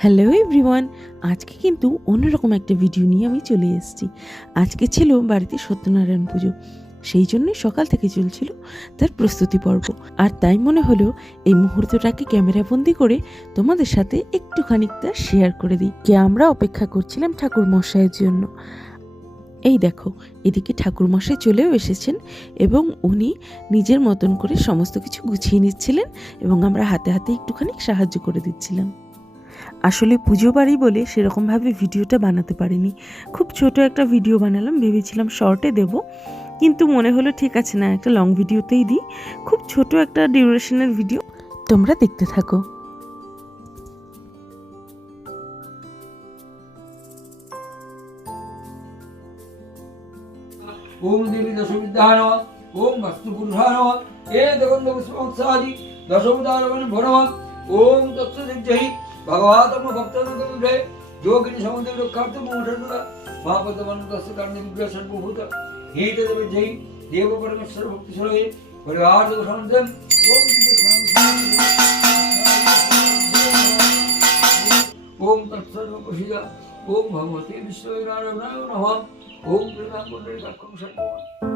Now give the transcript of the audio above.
Hello everyone, আজকে কিন্তু অন্যরকম একটা ভিডিও নিয়ে আমি চলে এসেছি। আজকে ছিল বাড়িতে সত্যনারায়ণ পুজো, সেই জন্যই সকাল থেকে চলছিল তার প্রস্তুতি পর্ব। আর তাই মনে হলো এই মুহূর্তটাকে ক্যামেরাবন্দি করে তোমাদের সাথে একটুখানিকটা শেয়ার করে দিই। কে আমরা অপেক্ষা করছিলাম ঠাকুর মশাইয়ের জন্য। এই দেখো, এদিকে ঠাকুরমশাই চলেও এসেছেন এবং উনি নিজের মতন করে সমস্ত কিছু গুছিয়ে নিচ্ছিলেন এবং আমরা হাতে হাতে একটুখানি সাহায্য করে দিচ্ছিলাম। আসলে পুজো বাড়ি বলে সেরকমভাবে ভিডিওটা বানাতে পারিনি, খুব ছোট একটা ভিডিও বানালাম, ভেবেছিলাম শর্টে দেব, কিন্তু মনে হলো ঠিক আছে না, একটা লং ভিডিওতেই দিই। খুব ছোট একটা ডিউরেশনের ভিডিও, তোমরা দেখতে থাকো। ओम देवी दशविद्याय नमः। ओम वस्तुपुरुषाय नमः। पुष्पोत्सादि दशविधान नमः। ओम तत्सदिजहि भगवातम भक्तनुकंभे योगिनी समुद्र रक्षार्थ मोहनदा महापदवन्तस्य कर्णे विग्रह सर्वभूत हेत देवजहि देव परमेश्वर भक्ति सर्वे परिवार समन्तं ओम तत्सर्वप्रसिद्ध ओम भगवते विश्वनारायणाय नमः। ओम प्रेमाकुंडलिकाक्षं सर्वं